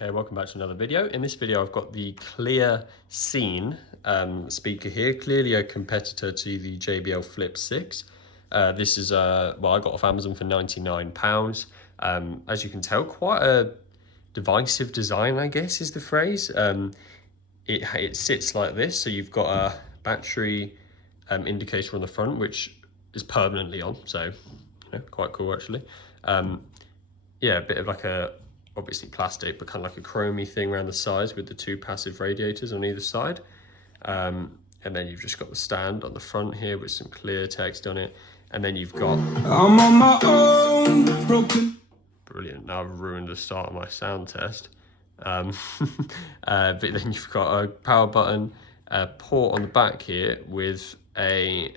Okay, welcome back to another video. In this video, I've got the Cleer Scene speaker here, clearly a competitor to the JBL Flip 6. This is, well, I got off Amazon for £99. As you can tell, quite a divisive design, I guess is the phrase. It sits like this, so you've got a battery indicator on the front, which is permanently on, so quite cool actually. Yeah, a bit of like a, obviously plastic, but kind of like a chromey thing around the sides with the two passive radiators on either side. And then you've just got the stand on the front here with some Cleer text on it. And then you've got... I'm on my own, broken. Brilliant, now I've ruined the start of my sound test. But then you've got a power button, a port on the back here with a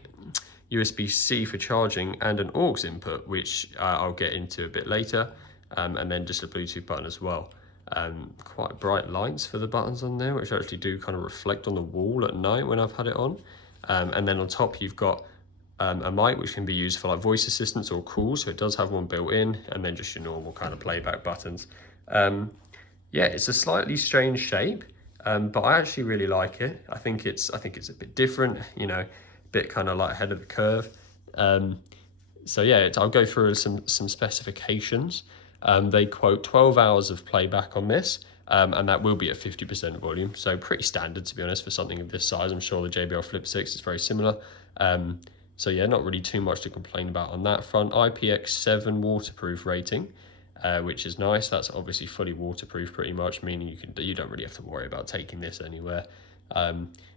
USB-C for charging and an aux input, which I'll get into a bit later. And then just a Bluetooth button as well. Quite bright lights for the buttons on there, which actually do kind of reflect on the wall at night when I've had it on. And then on top you've got a mic which can be used for like voice assistance or calls, so it does have one built in, and then just your normal kind of playback buttons. Yeah, it's a slightly strange shape, but I actually really like it. I think it's a bit different, you know, a bit kind of like ahead of the curve. So yeah, I'll go through some specifications. They quote 12 hours of playback on this, and that will be at 50% volume. So pretty standard, to be honest, for something of this size. I'm sure the JBL Flip 6 is very similar. So yeah, not really too much to complain about on that front. IPX7 waterproof rating, which is nice. That's obviously fully waterproof pretty much, meaning you don't really have to worry about taking this anywhere.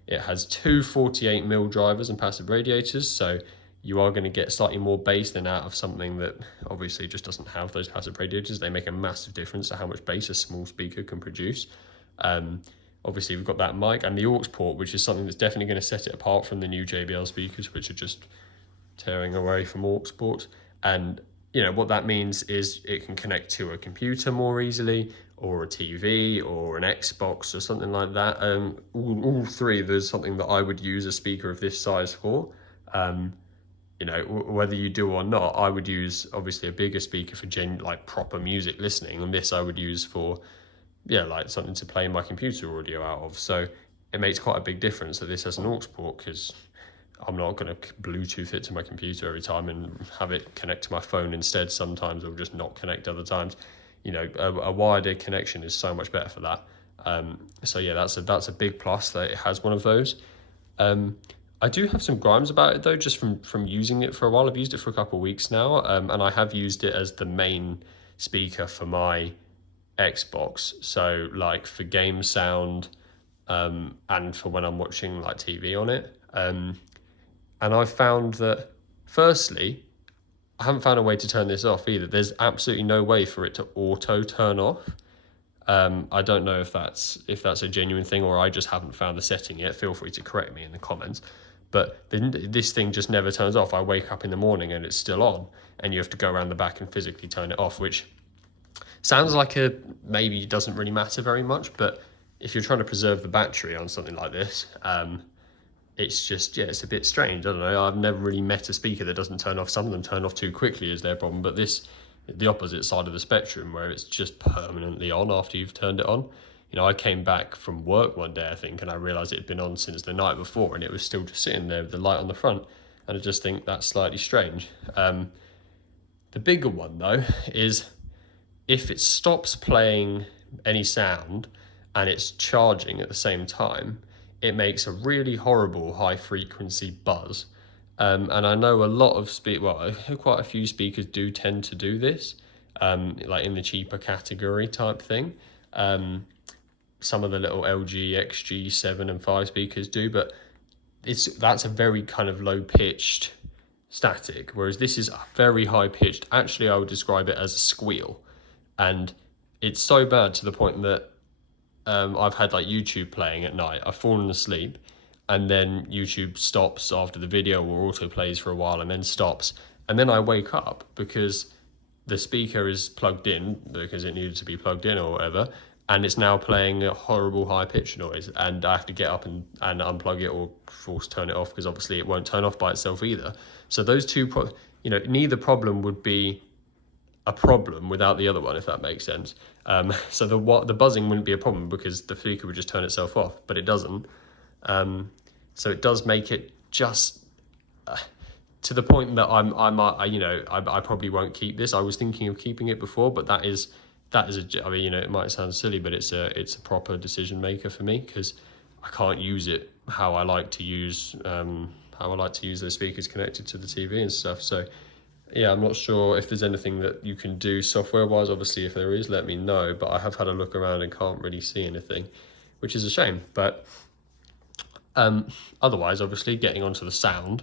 It has two 48mm drivers and passive radiators, so you are going to get slightly more bass than out of something that obviously just doesn't have those passive radiators. They make a massive difference to how much bass a small speaker can produce. Obviously, we've got that mic and the aux port, which is something that's definitely going to set it apart from the new JBL speakers, which are just tearing away from aux ports. And you know what that means is it can connect to a computer more easily, or a TV, or an Xbox, or something like that. All three, there's something that I would use a speaker of this size for. You know, whether you do or not, I would use obviously a bigger speaker for like proper music listening, and this I would use for, yeah, like something to play my computer audio out of. So it makes quite a big difference that this has an aux port, because I'm not going to Bluetooth it to my computer every time and have it connect to my phone instead sometimes, or just not connect other times. You know, a wired connection is so much better for that. So yeah, that's a big plus that it has one of those. I do have some gripes about it though, just from using it for a while. I've used it for a couple of weeks now, and I have used it as the main speaker for my Xbox. So like for game sound, and for when I'm watching like TV on it. And I've found that, firstly, I haven't found a way to turn this off either. There's absolutely no way for it to auto turn off. I don't know if that's a genuine thing, or I just haven't found the setting yet. Feel free to correct me in the comments. But this thing just never turns off. I wake up in the morning and it's still on, and you have to go around the back and physically turn it off, which sounds like maybe doesn't really matter very much. But if you're trying to preserve the battery on something like this, it's just, yeah, it's a bit strange. I don't know. I've never really met a speaker that doesn't turn off. Some of them turn off too quickly is their problem, but this, the opposite side of the spectrum, where it's just permanently on after you've turned it on. You know, I came back from work one day, I think, and I realised it had been on since the night before, and it was still just sitting there with the light on the front. And I just think that's slightly strange. The bigger one, though, is if it stops playing any sound and it's charging at the same time, it makes a really horrible high-frequency buzz. And I know a lot of quite a few speakers do tend to do this, like in the cheaper category type thing. Some of the little LG XG7 and 5 speakers do, but that's a very kind of low-pitched static, whereas this is very high-pitched. Actually, I would describe it as a squeal, and it's so bad to the point that I've had like YouTube playing at night. I've fallen asleep, and then YouTube stops after the video, or auto plays for a while and then stops, and then I wake up because the speaker is plugged in because it needed to be plugged in or whatever, and it's now playing a horrible high-pitched noise, and I have to get up and unplug it or force turn it off, because obviously it won't turn off by itself either. So those two, you know, neither problem would be a problem without the other one, if that makes sense. So the buzzing wouldn't be a problem because the speaker would just turn itself off, but it doesn't. So it does make it just to the point that I probably won't keep this. I was thinking of keeping it before, but that is I mean, it might sound silly, but it's a proper decision maker for me, because I can't use it how I like to use the speakers connected to the TV and stuff. So yeah, I'm not sure if there's anything that you can do software wise. Obviously, if there is, let me know, but I have had a look around and can't really see anything, which is a shame. But otherwise, obviously, getting onto the sound,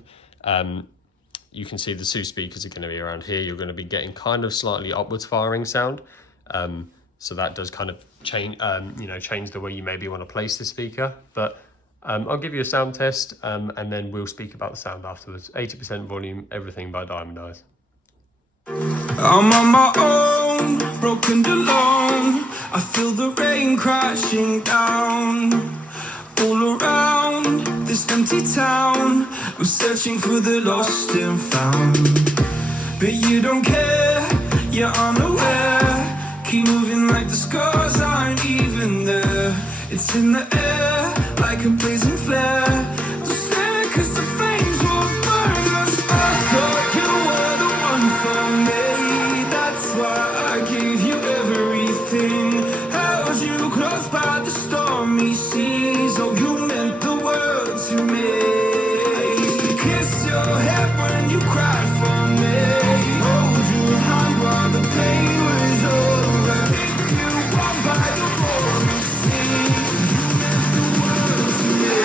you can see the two speakers are going to be around here. You're going to be getting kind of slightly upwards firing sound. So that does kind of change the way you maybe want to place the speaker. But I'll give you a sound test, and then we'll speak about the sound afterwards. 80% volume, everything by Diamond Eyes. I'm on my own, broken alone. I feel the rain crashing down all around this empty town. I'm searching for the lost and found, but you don't care, you're unaware. Keep moving like the scars aren't even there. It's in the air like a blazing flare. Don't stare, 'cause the flames will burn us. I thought you were the one for me. That's why I gave you everything. Held you close by the stormy seas. Oh, you meant the world to me. I used to kiss your head when you cried for me. Hold your hand while the pain was over. Pick you up by the roaring sea. You meant the world to me.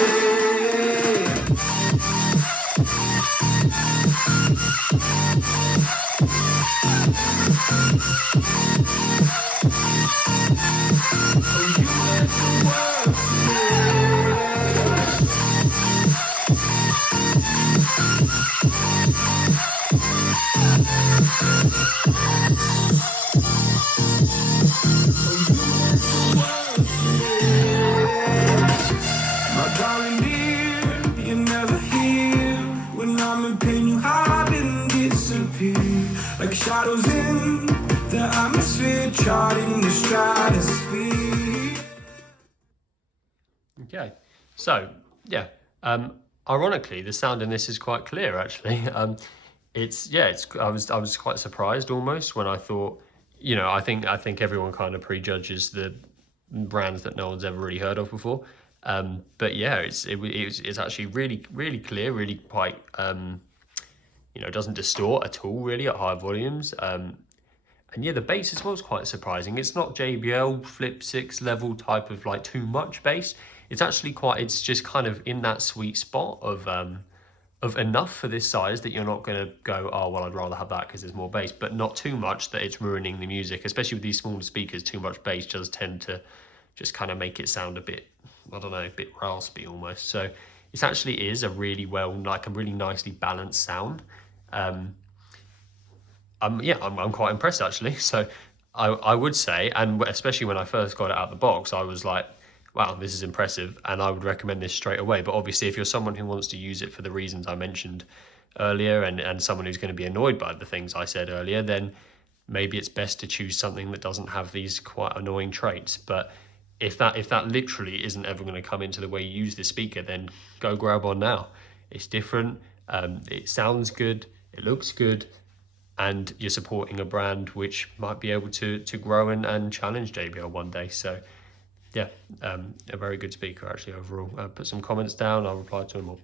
My darling dear, you're never here. When I'm in pain, you hide and disappear. Like shadows in the atmosphere, charting the stratosphere. Okay, so yeah, ironically, the sound in this is quite clear actually. I was quite surprised almost when I thought, I think everyone kind of prejudges the brands that no one's ever really heard of before. But yeah, it's actually really clear, really quite doesn't distort at all really at high volumes. And yeah, the bass as well is quite surprising. It's not JBL Flip 6 level type of like too much bass. It's actually it's just kind of in that sweet spot of enough for this size that you're not going to go, oh, well, I'd rather have that because there's more bass, but not too much that it's ruining the music. Especially with these smaller speakers, too much bass does tend to just kind of make it sound a bit, I don't know, a bit raspy almost. So it actually is a really nicely balanced sound. I'm quite impressed actually. So I would say, and especially when I first got it out of the box, I was like, wow, this is impressive, and I would recommend this straight away. But obviously, if you're someone who wants to use it for the reasons I mentioned earlier, and someone who's going to be annoyed by the things I said earlier, then maybe it's best to choose something that doesn't have these quite annoying traits. But if that literally isn't ever going to come into the way you use this speaker, then go grab one now. It's different, it sounds good, it looks good, and you're supporting a brand which might be able to grow and challenge JBL one day. So yeah, a very good speaker actually overall. Put some comments down, I'll reply to them all.